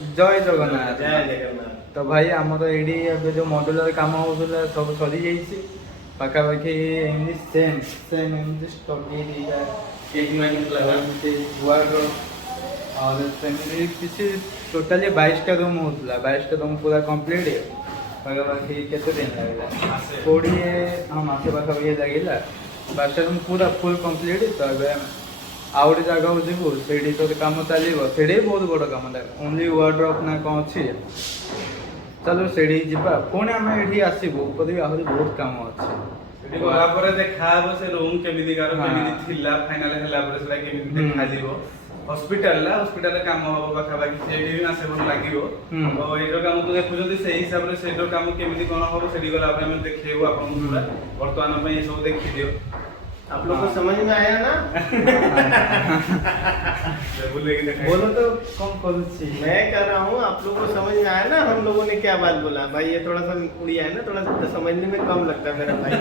जय जगन्नाथ। जय जगन्नाथ। तो भाई आमर ये जो मॉड्यूलर काम होता सब सरी जाइए पाखापाखि एमती सेम सेम एमती और सेमती किसी टोटाली 22टा रूम होता 22टा रूम पूरा कंप्लीट पाखापाखि केते दिन लगला 20 हाँ मासे पाखापाखि लगे 22टा रूम पूरा फुल कंप्लीट तो आउ गोटे जगह जीवु से तो कम चलो से बहुत बड़ कम ओनली वार्डरोब ना कौन अच्छी चलो से पुणी आम ये आसबू ऊपर भी आहरी बहुत कम अच्छे गला देखा से रूम केमी फाइनाल देखा हॉस्पिटल हॉस्पिटल काम हम पाखापाखि से मासे भर लगे तो ये काम तो देखुं से हिसाब से काम केमी कौन हम से गला देखू आप पूरा बर्तमान ये सब देखी दियो आप लोग को समझ में आया ना? बोलो तो कम करूँ मैं कर रहा हूँ आप लोग को समझ में आया ना हम लोगों ने क्या बात बोला भाई ये थोड़ा सा उड़िया है ना थोड़ा सा समझने में कम लगता है मेरा भाई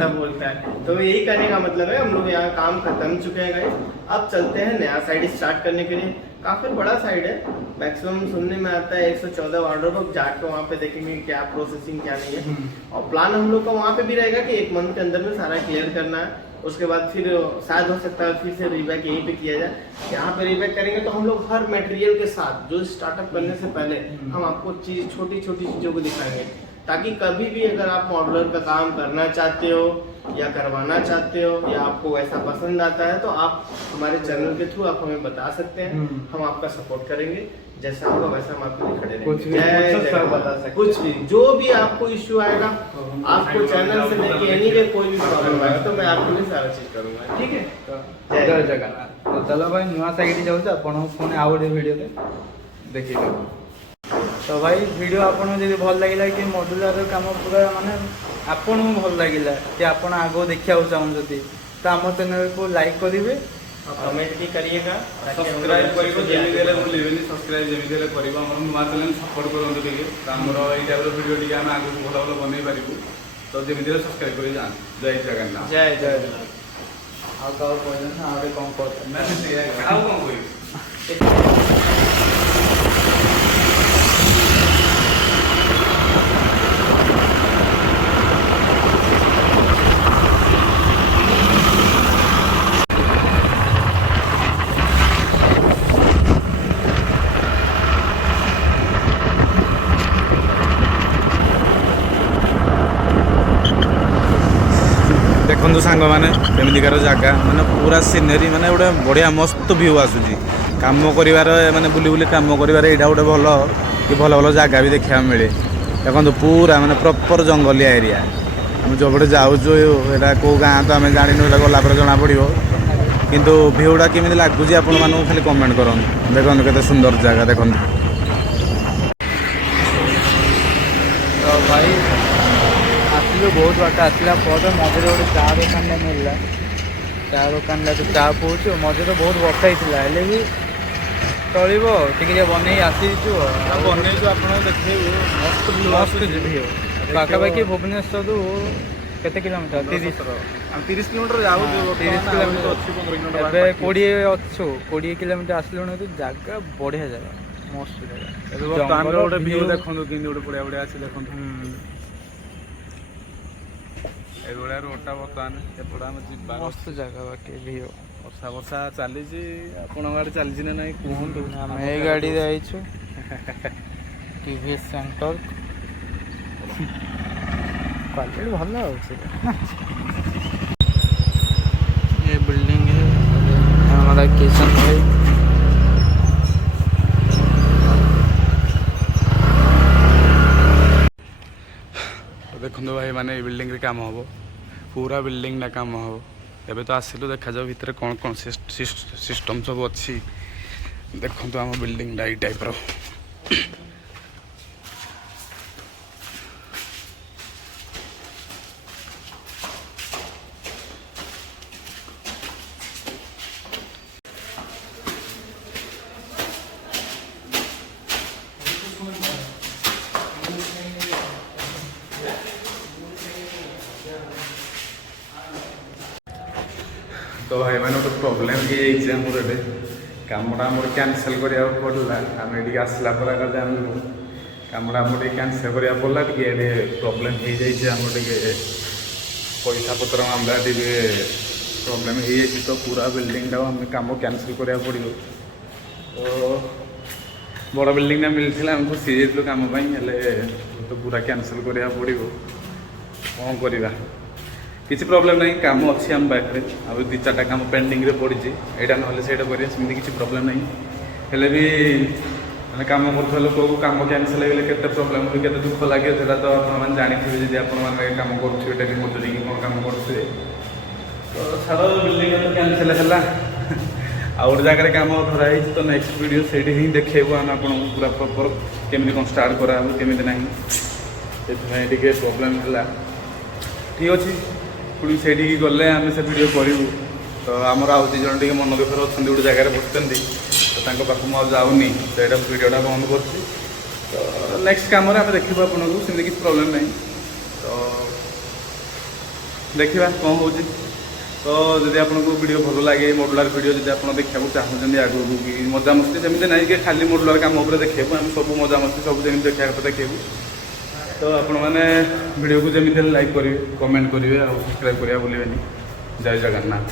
सब बोलता है तो यही करने का मतलब है हम लोग यहाँ काम खत्म चुके हैं गाइस अब चलते हैं नया साइड स्टार्ट करने के लिए काफी बड़ा साइड है मैक्सिमम सुनने में आता है 114 वार्डरोब अब जाके वहाँ पे देखेंगे क्या प्रोसेसिंग क्या नहीं है और प्लान हम लोग का वहाँ पे भी रहेगा कि 1 मंथ के अंदर में सारा क्लियर करना है उसके बाद फिर शायद हो सकता है फिर से रीबैक यहीं पे किया जाए यहाँ पे रीबैक करेंगे तो हम लोग हर मटेरियल के साथ जो स्टार्टअप करने से पहले हम आपको छोटी छोटी चीज़ों को दिखाएंगे ताकि कभी भी अगर आप मॉडलर का काम करना चाहते हो या करवाना चाहते हो या आपको वैसा पसंद आता है तो आप हमारे चैनल के थ्रू आप हमें बता सकते हैं हम आपका सपोर्ट करेंगे जैसा होगा वैसा हम आपके लिए खड़े रहेंगे कुछ भी जो भी आपको इश्यू आएगा आपको चैनल से लेके एनी वे कोई भी प्रॉब्लम आएगा तो मैं आपके लिए सारा चीज करूंगा ठीक है जय जगन्नाथ तो चलो भाई नुआ साइड जाऊँ आपण पुणी आउ गोटे वीडियो देखिए तो भाई वीडियो आपको जब भल लगे कि मॉड्यूलर काम पूरा माने आपन भल लगे कि आपण आगो देखा चाहते तो आम चैनल को लाइक करेंगे कमेंट भी करिएगा सब्सक्राइब करियो जेमी देले भूलिबेनी सब्सक्राइब जेमी देले करियो हमर नुआ चैनल सपोर्ट करंतु टिके हमर एई टाइप रो वीडियो टिके हम आगु भलो भलो बनै पारिबु तो जेमी देले सब्सक्राइब करि जान जय जगन्नाथ जय जगन्नाथ आउ का कहले ना आरे कम कर मैं से आउ कोन कोइ देखु सांग मैंने केमिकार जगह मैंने पूरा सीनेरी मैंने गोटे बढ़िया मस्त व्यू आसूँ कम कर मैंने बुली बुली कम कर यहाँ गोटे भल कि भल भल जगह भी देखा मिले देखो पूरा मैंने प्रॉपर जंगलिया एरिया आम जो पटे जाऊँ यहाँ कौ गाँ तो आम जानू यहाँ गला जना पड़ो किंतु भ्यूटा केमी लगुच आपण मानू खाली कमेंट करूँ देखो केते सुंदर जगह देखो तो भाई आसिलु बहुत बाट आसला मझे गोटे चा दुकान मिलला चा दुकान तो चा पीछे मझे तो बहुत वर्षा होता है भी चलो टे बन आसीचु बनईचु आप देखे मस्त मस्त भ्यू पाखापाखि भुवनेश्वर केते किलोमीटर 30 किलोमीटर जाऊ 30 किलोमीटर अच्छे 20 किलोमीटर आसलुण तो जगह बढ़िया जगह मस्त जगह गोटे व्यू देखो कि गोटे बढ़िया बढ़िया अच्छे देखो एभलिया रोडटा बर्तमान एपटे आम जा मस्त जगह बाकी व्यू वर्षा वर्षा चली आपण गाड़ी चली ना नहीं कहतु आम ये गाड़ी जाइछु टीवीएस सेंटर क्वालिटी भल ये बिल्डिंग है हमारा किशन भाई देखो भाई माने बिल्डिंग काम हम पूरा बिल्डिंग ना काम हम एबे तो आसिलु देखा जाओ भितर कौन कौन सिस्टम सब अच्छी देखो आम बिल्डिंग डाई टाइप रो तो भाई मैंने गोटे प्रोब्लेम ये मोर କାମଟା ଆମର କ୍ୟାନସେଲ୍ କରିବାକୁ ପଡ଼ିଲା। ଆମେ ଏଠିକି ଆସିଲା ପରେ ଆଗ ଜାଣିଲୁ କାମଟା ଆମର ଟିକେ କ୍ୟାନସେଲ୍ କରିବାକୁ ପଡ଼ିଲା। ଟିକେ ଏଠି ପ୍ରୋବ୍ଲେମ୍ ହେଇଯାଇଛି, ଆମର ଟିକେ ପଇସା ପତ୍ର ମାମଲା ଟିକେ ପ୍ରୋବ୍ଲେମ୍ ହେଇଯାଇଛି। ତ ପୁରା ବିଲ୍ଡିଂଟାକୁ ଆମେ କାମ କ୍ୟାନସେଲ୍ କରିବାକୁ ପଡ଼ିବ। ତ ବଡ଼ ବିଲ୍ଡିଂଟା ମିଳିଥିଲା, ଆମେ ଖୁସି ହେଇଯାଇଥିଲୁ କାମ ପାଇଁ, ହେଲେ ତ ପୁରା କ୍ୟାନସେଲ୍ କରିବାକୁ ପଡ଼ିବ। କ'ଣ କରିବା, କିଛି ପ୍ରୋବ୍ଲେମ୍ ନାହିଁ, କାମ ଅଛି ଆମ ପାଖରେ। ଆଉ 2-4ଟା କାମ ପେଣ୍ଡିଂରେ ପଡ଼ିଛି, ଏଇଟା ନହେଲେ ସେଇଟା କରିବା, ସେମିତି କିଛି ପ୍ରୋବ୍ଲେମ୍ ନାହିଁ। ହେଲେ ବି ମାନେ କାମ କରୁଥିବା ଲୋକକୁ କାମ କ୍ୟାନସେଲ୍ ହେଇଗଲେ କେତେ ପ୍ରୋବ୍ଲେମ୍ ହୁଏ, କେତେ ଦୁଃଖ ଲାଗେ, ସେଇଟା ତ ଆପଣମାନେ ଜାଣିଥିବେ ଯଦି ଆପଣମାନେ କାମ କରୁଥିବେ, ଟେଲି ମଜୁରୀ କି କ'ଣ କାମ କରୁଥିବେ। ତ ଛାଡ଼, ବିଲ୍ଡିଂଟା ତ କ୍ୟାନସେଲ୍ ହେଲା। ଆଉ ଗୋଟେ ଜାଗାରେ କାମ ଧରାହେଇଛି, ତ ନେକ୍ସଟ ଭିଡ଼ିଓ ସେଇଠି ହିଁ ଦେଖେଇବୁ ଆମେ ଆପଣଙ୍କୁ ପୁରା ପ୍ରପର୍ କେମିତି କ'ଣ ଷ୍ଟାର୍ଟ କରାହେବ, କେମିତି ନାହିଁ। ସେଥିପାଇଁ ଟିକେ ପ୍ରୋବ୍ଲେମ୍ ହେଲା। ଠିକ୍ ଅଛି, ପୁଣି ସେଇଠିକି ଗଲେ ଆମେ ସେ ଭିଡ଼ିଓ କରିବୁ। ତ ଆମର ଆଉ 2 ଜଣ ଟିକେ ମନ ଦୁଃଖରେ ଅଛନ୍ତି, ଗୋଟେ ଜାଗାରେ ବସିଛନ୍ତି, ତ ତାଙ୍କ ପାଖକୁ ମୁଁ ଆଉ ଯାଉନି, ତ ଏଇଟା ଭିଡ଼ିଓଟା ବନ୍ଦ କରୁଛି। ତ ନେକ୍ସଟ କାମରେ ଆମେ ଦେଖିବୁ ଆପଣଙ୍କୁ, ସେମିତି କିଛି ପ୍ରୋବ୍ଲେମ୍ ନାହିଁ। ତ ଦେଖିବା କ'ଣ ହେଉଛି। ତ ଯଦି ଆପଣଙ୍କୁ ଭିଡ଼ିଓ ଭଲ ଲାଗେ, ମଡୁଲାର ଭିଡ଼ିଓ ଯଦି ଆପଣ ଦେଖିବାକୁ ଚାହୁଁଛନ୍ତି ଆଗକୁ, କି ମଜାମସ୍ତି, ସେମିତି ନାହିଁ କି ଖାଲି ମଡୁଲାର କାମ ଉପରେ ଦେଖେଇବୁ, ଆମେ ସବୁ ମଜାମସ୍ତି ସବୁ ଯେମିତି ଦେଖିବା କଥା ଦେଖେଇବୁ। ତ ଆପଣମାନେ ଭିଡ଼ିଓକୁ ଯେମିତି ହେଲେ ଲାଇକ୍ କରିବେ, କମେଣ୍ଟ କରିବେ, ଆଉ ସବସ୍କ୍ରାଇବ୍ କରିବା ଭୁଲିବେନି। ଜୟ ଜଗନ୍ନାଥ।